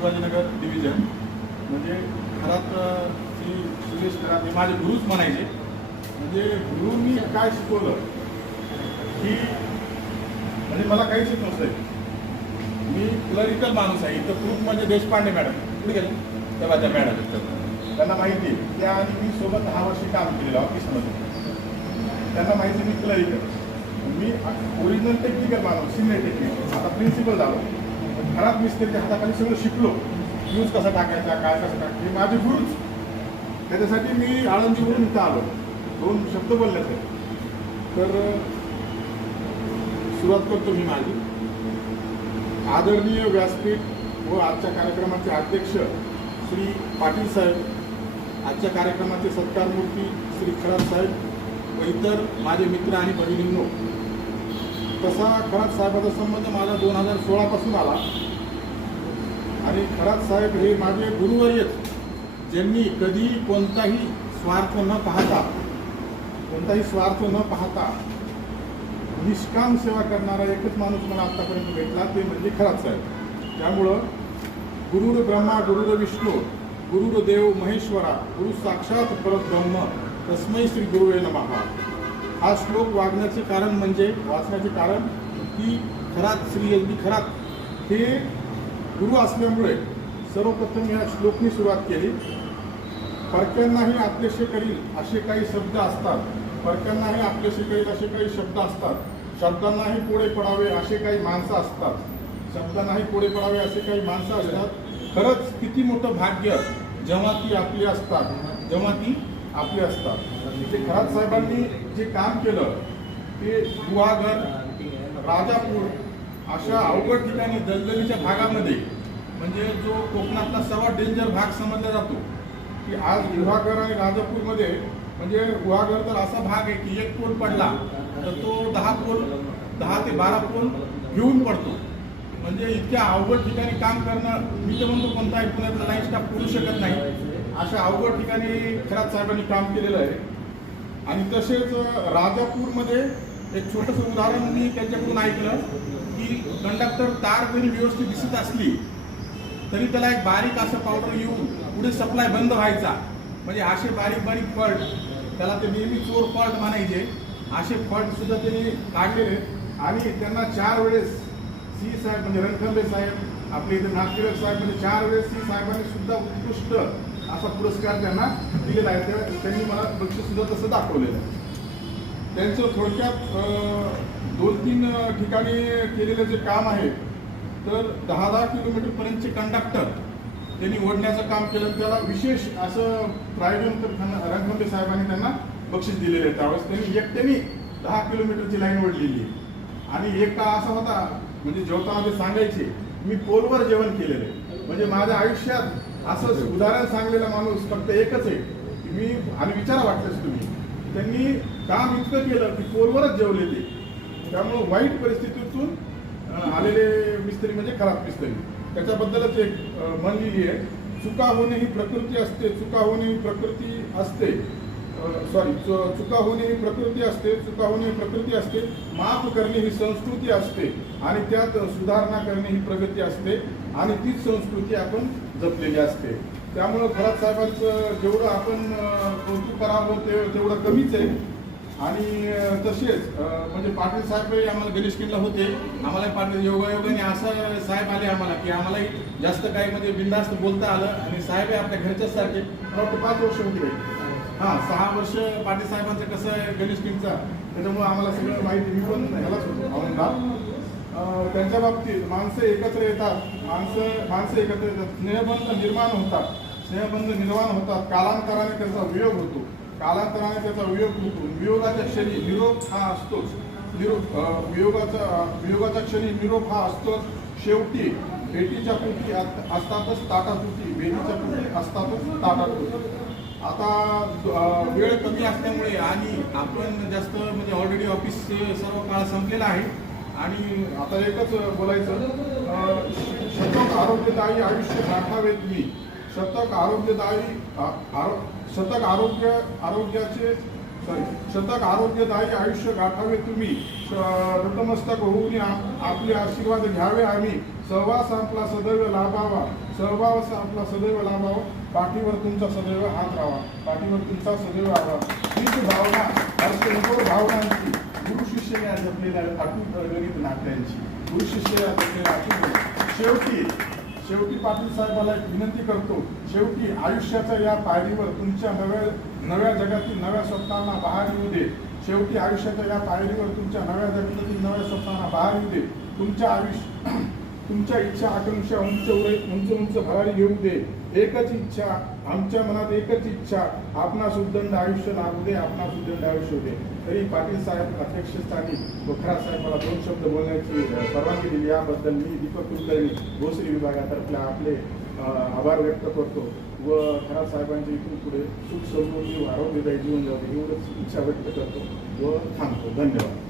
Shivajinagar division म्हणजे खरात श्री सुरेश खरात हे माझे गुरुच म्हणायचे. म्हणजे गुरुंनी काय शिकवलं की म्हणजे मला काहीच येत नसतं. मी क्लरिकल माणूस आहे. इथं प्रूफ म्हणजे देशपांडे मॅडम कुठे गेले तेव्हा त्या मॅडम त्यांना माहिती आहे त्या आणि मी सोबत 10 वर्ष काम केलेलं ऑफिसमध्ये. त्यांना माहिती मी क्लरिकल, मी ओरिजिनल टेक्निकल माणूस, सिनियर टेक्निकल, आता प्रिन्सिपल झालो. खराब मिस्त्रीच्या हाताखाली सगळं शिकलो. यूज कसा टाकायचा, काय कसं टाकायचं, हे माझे गुरुच. त्याच्यासाठी मी आळंदीवरून इथं आलो. 2 शब्द बोलण्याचे तर सुरुवात करतो मी माझी. आदरणीय व्यासपीठ व आजच्या कार्यक्रमाचे अध्यक्ष श्री पाटील साहेब, आजच्या कार्यक्रमाचे सत्कारमूर्ती श्री खरात साहेब व इतर माझे मित्र आणि भगिनींनो. तसा खरात साहेबाचा संबंध माझा 2016 पासून आला आणि खरात साहेब हे माझे गुरुवर्यच, ज्यांनी कधी कोणताही स्वार्थ न पाहता निष्काम सेवा करणारा एकच माणूस मला आतापर्यंत भेटला, ते म्हणजे खरात साहेब. त्यामुळं गुरुर ब्रह्मा गुरुर विष्णू गुरुर्देव महेश्वरा गुरु साक्षात परब्रह्म तस्मै श्री गुरुवे नमः. हा श्लोक वाचण्याचे कारण की खरात श्री एल बी खरात हे गुरु असल्यामुळे सर्वप्रथम या श्लोकनी सुरुवात केली. परक्यांनाही आपलेसे करील असे काही शब्द असतात, परक्यांनाही आपलेसे करील असे काही शब्द असतात, शब्दांनाही पुढे पडावे असे काही माणसं असतात, शब्दांनाही पुढे पडावे असे काही माणसं असतात. खरंच किती मोठं भाग्य जेव्हा ती आपली असतात. ते खरात साहेबांनी जे काम केलं ते गुहागर, राजापूर अशा अवघड ठिकाणी दलदलीच्या भागामध्ये, म्हणजे जो कोकणातला सर्वात डेंजर भाग समजला जातो, की आज गुहागर आणि राजापूरमध्ये म्हणजे गुहागर तर असा भाग आहे की एक पोल पडला तर तो 10 ते 12 पोल घेऊन पडतो. म्हणजे इतक्या अवघड ठिकाणी काम करणं मी तर म्हणतो कोणताही पुण्यातला लाईन स्टाफ करू शकत नाही. अशा अवघड ठिकाणी खरात साहेबांनी काम केलेलं आहे. आणि तसेच राजापूरमध्ये एक छोटंसं उदाहरण मी त्यांच्याकडून ऐकलं की कंडक्टर तार जरी व्यवस्थित दिसत असली तरी त्याला एक बारीक असं पावडर येऊन पुढे सप्लाय बंद व्हायचा. म्हणजे असे बारीक फॉल्ट, त्याला ते नेहमी चोर फॉल्ट म्हणायचे, असे फॉल्ट सुद्धा त्यांनी काढलेले. आणि त्यांना 4 वेळेस सी साहेब म्हणजे रणखंबे साहेब, आपले इथे नागटिळक साहेब म्हणजे 4 वेळेस सी साहेबांनी सुद्धा उत्कृष्ट असा पुरस्कार त्यांना दिलेला आहे. त्यांनी मला बक्षीस सुद्धा तसं दाखवलेलं आहे. त्यांचं थोडक्यात 2-3 ठिकाणी केलेलं जे काम आहे तर 10 किलोमीटरपर्यंतचे कंडक्टर त्यांनी ओढण्याचं काम केलं. त्याला विशेष असं प्रायोजन रणखंबे साहेबांनी त्यांना बक्षीस दिलेलं आहे. त्यावेळेस त्यांनी एकट्याने 10 किलोमीटरची लाईन ओढलेली. आणि एक काळ असा होता म्हणजे जेवतामध्ये सांगायचे मी पोलवर जेवण केलेलं आहे. म्हणजे माझ्या आयुष्यात असं उदाहरण सांगलेला माणूस फक्त एकच आहे की मी, आणि विचारा वाटलंच तुम्ही, त्यांनी काम इतकं केलं की पोलवरच जेवलेले. त्यामुळं वाईट परिस्थितीतून आलेले मिस्त्री म्हणजे खराब मिस्त्री. त्याच्याबद्दलच एक म्हण लिहिली आहे, चुका होणे ही प्रकृती असते, चुका होणे ही प्रकृती असते, माफ करणे ही संस्कृती असते आणि त्यात सुधारणा करणे ही प्रगती असते आणि तीच संस्कृती आपण जपलेली असते. त्यामुळं खरात साहेबांचं जेवढं आपण कौतुक करावं तेवढं कमीच आहे. आणि तसेच म्हणजे पाटील साहेबही आम्हाला गणेशकिनला होते. आम्हाला पाटील योगायोगाने असं साहेब आले आम्हाला की आम्हालाही जास्त काही म्हणजे बिनधास्त बोलता आलं. आणि साहेब आपल्या घरच्याच सारखे 5 वर्ष होते. 6 वर्ष पाटील साहेबांचं कसं आहे गणेशकिनचा, त्याच्यामुळे आम्हाला सगळं माहिती. मी पण ह्यालाच होतो औरंगाबाद. त्यांच्या बाबतीत माणसं एकत्र येतात, माणसं एकत्र येतात, स्नेहबंध निर्माण होतात, कालांतराने त्याचा वियोग होतो, वियोगाच्या क्षणी निरोप हा असतोच, वियोगाच्या क्षणी निरोप हा असतोच. शेवटी भेटीच्या पोटी असतातच ताटातुटी, आता वेळ कमी असल्यामुळे आणि आपण जास्त म्हणजे ऑलरेडी ऑफिसचे सर्व काळ संपलेला आहे आणि आता एकच बोलायचं, शतक आरोग्यदायी आयुष्य गाठावे तुम्ही, शतक आरोग्याचे शतक आरोग्यदायी आयुष्य गाठावे तुम्ही, नतमस्तक होऊन आपले आशीर्वाद घ्यावे आम्ही, सहवास आपला सदैव लाभावा, सहवास आपला सदैव लाभावा, पाठीवर तुमचा सदैव हात राहावा, पाठीवर तुमचा सदैव राहावा. हीच भावना अर्थ भावनांची गुरु शिष्य या जपलेल्या अटूट गणित नाट्यांची, गुरु शिष्य या जपलेल्या अटूट. शेवटी पाटील साहेबाला एक विनंती करतो, शेवटी आयुष्याच्या या पायरीवर तुमच्या नव्या जगातील नव्या स्वप्नांना बहार येऊ दे. शेवटी आयुष्याच्या या पायरीवर तुमच्या नव्या जगातील नव्या स्वप्नांना बहार येऊ दे. तुमच्या इच्छा आकांक्षा उंच भरारी घेऊ दे. एकच इच्छा आमच्या मनात, एकच इच्छा, आपणास उद्दंड आयुष्य लाभू दे, आपणास उद्दंड आयुष्य दे. तरी पाटील साहेब अध्यक्षस्थानी व खरात साहेब मला 2 शब्द बोलण्याची परवानगी दिली, याबद्दल मी दीपक कुलकर्णी भोसरी विभागातर्फे आपले आभार व्यक्त करतो व खरात साहेबांच्या इथून पुढे सुख समृद्धी आरोग्यदायी जीवन जाऊ एवढंच इच्छा व्यक्त करतो व थांबतो. धन्यवाद.